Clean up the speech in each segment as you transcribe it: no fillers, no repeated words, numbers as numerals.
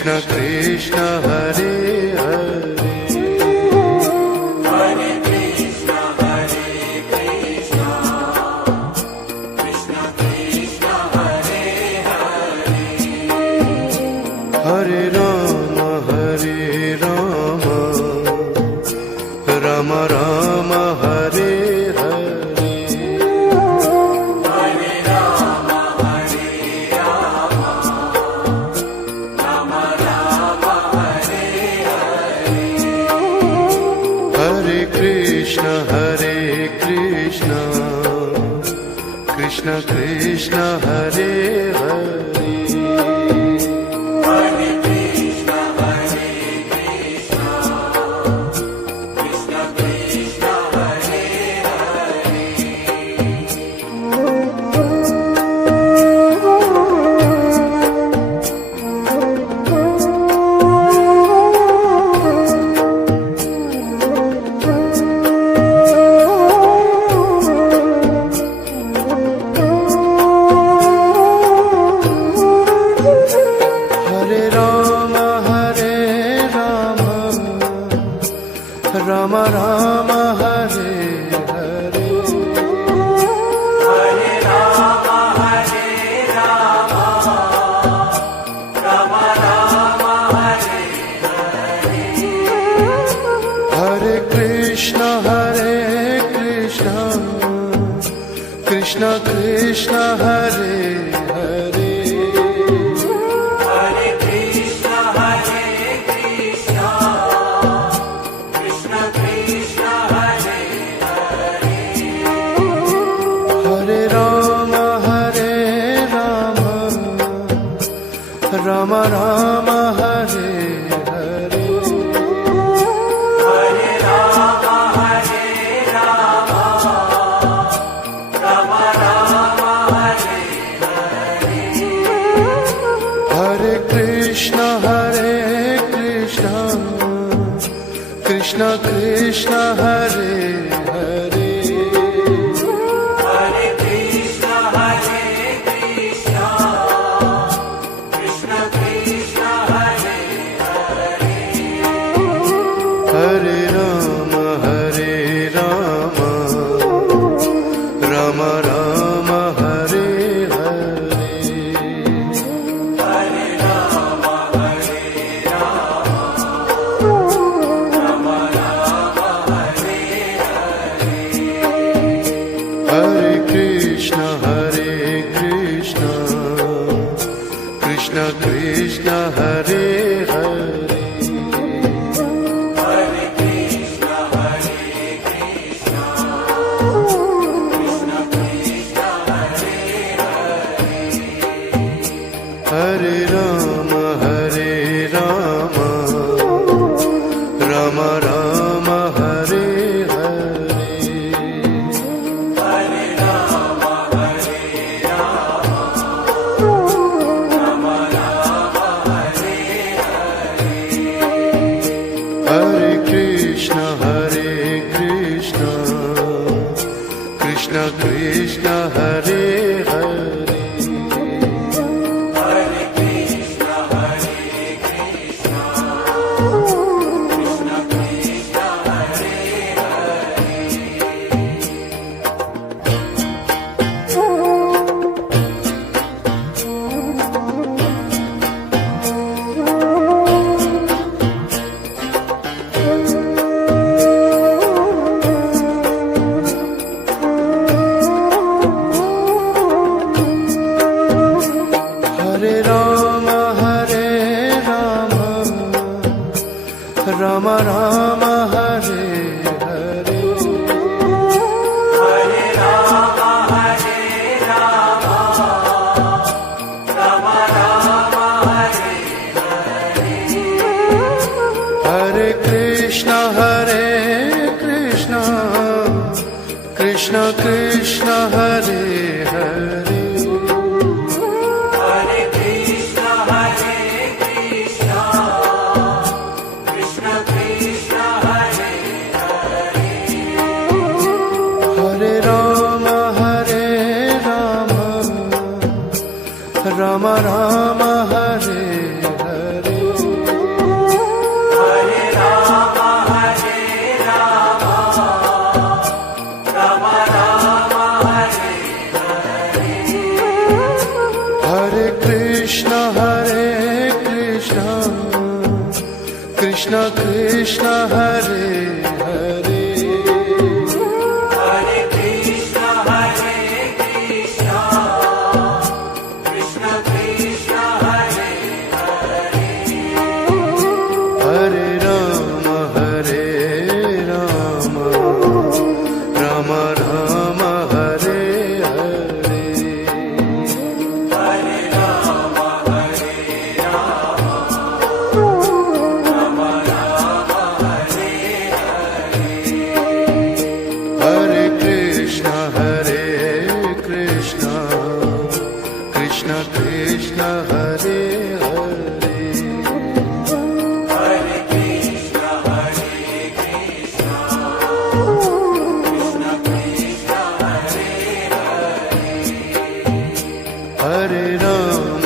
Krishna Krishna Hare Hare Hare Krishna Krishna Krishna Hare Hare Hare Ram Ram Ram Hare Hare Hare Ram Ram Ram Hare Hare Hare Krishna Krishna Krishna Hare Hare Hare Krishna Krishna Krishna Hare Hare Hare Ram Ram Ram Hare Hare Hare Ram Ram Ram Hare Hare Krishna Krishna Krishna Hare Hare Hare Krishna Krishna Krishna Hare Hare Hare Ram Ram Ram Hare Hare Hare Ram Ram Ram Hare Hare Krishna Krishna Krishna Hare Hare Hare Krishna Krishna Krishna Hare Hare Hare Ram Ram Ram Hare Hare Hare Ram Ram Ram Hare Hare Hare Krishna Krishna Krishna Hare Hare Hare Krishna Krishna Krishna Hare Hare Hare Ram Ram Ram Hare Hare Hare Ram Ram Ram Hare Hare Hare Krishna Krishna Krishna Hare Hare Hare Krishna Krishna Krishna Hare Hare Hare Ram Ram Ram Hare Hare Hare Ram Ram Ram Hare Hare Krishna Krishna Krishna Hare Hare Hare Krishna Krishna Krishna Hare Hare Hare Ram Ram Ram Hare Hare Krishna Krishna Hare Hare Hare Krishna, Krishna Krishna, Hare Hare, Hare Ram Ram Ram Hare Hare Hare Rama, Rama Rama, Hare Hare Krishna Krishna Krishna Hare Hare Hare Krishna, Krishna Krishna, Hare Hare Ram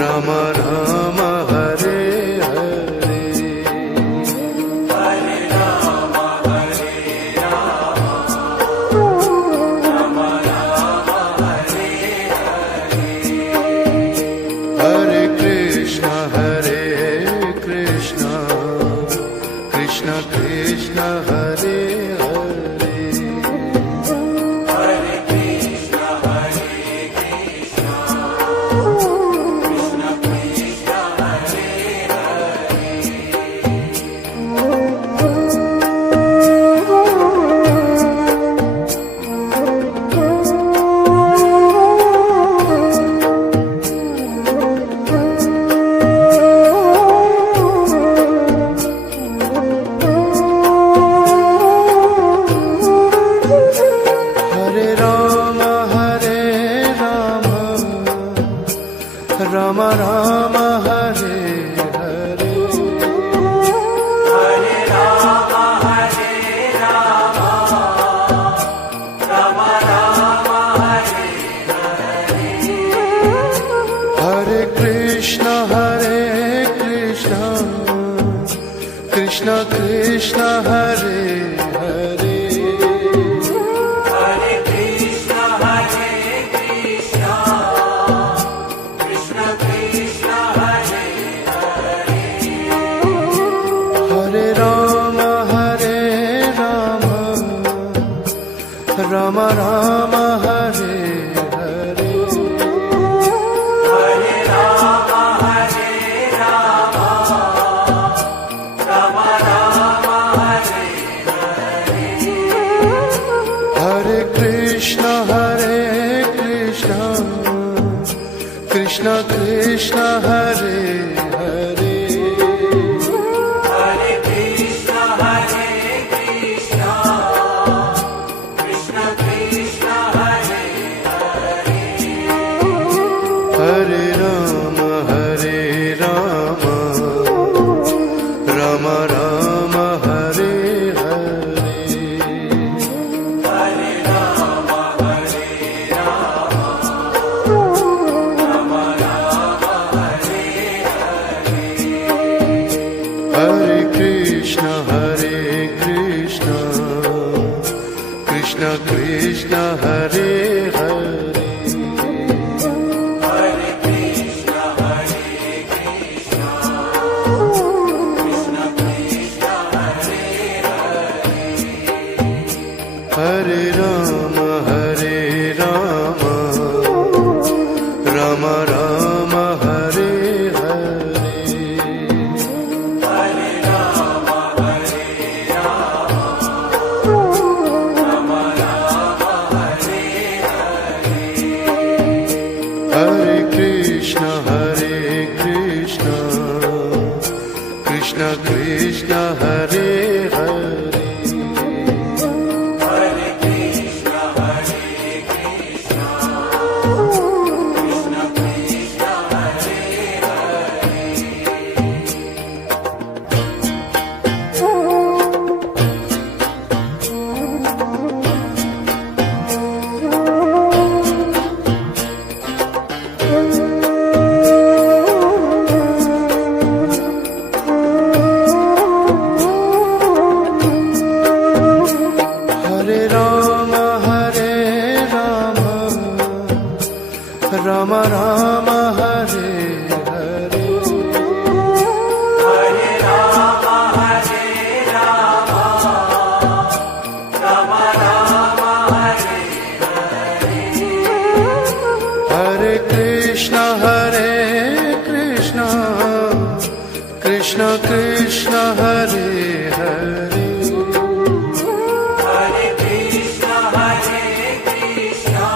Ram Ram Hare Hare Hare Rama, Rama Rama, Hare Hare Krishna Krishna Krishna Hare Hare Hare Krishna, Krishna Krishna, Hare Hare Ram Ram Ram Hare Hare Hare Rama, Rama Rama, Hare Hare Krishna Krishna Krishna Hare Hare Hare Krishna, Krishna Krishna, Hare Hare Ram Ram Ram Hare Hare Hare Rama, Rama Rama, Hare Hare Krishna Krishna Krishna Hare Hare Hare Krishna, Krishna Krishna, Hare Hare Ram Ram Ram Hare Hare Hare Rama, Rama Rama, Hare Hare Krishna Krishna Krishna Hare Hare Hare Krishna, Krishna Krishna, Hare Hare Ram Ram Ram Hare Hare Hare Rama, Rama Rama, Hare Hare Krishna Krishna Krishna Hare Hare Hare Krishna, Krishna Krishna, Hare Krishna Hare Hare Hare Krishna,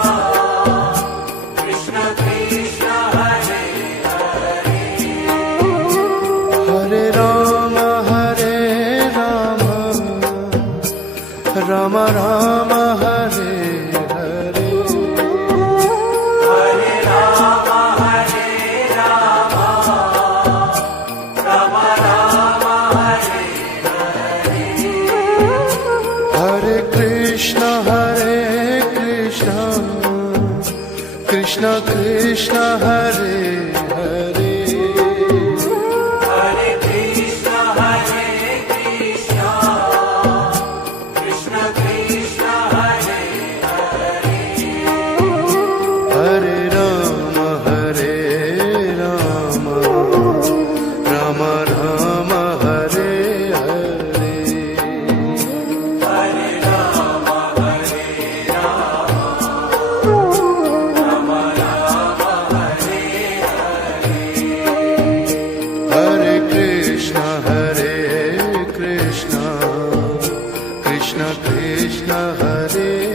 Krishna Krishna, Hare Hare, Hare Ram Ram Ram Hare Hare Hare Rama, Rama Rama, Hare Hare Krishna Krishna Krishna Hare Hare Hare Krishna, Krishna Krishna, Hare Hare, Hare Ram Ram Ram Hare Hare Hare Rama, Rama Rama, Hare Hare, Hare Krishna Krishna Krishna Hare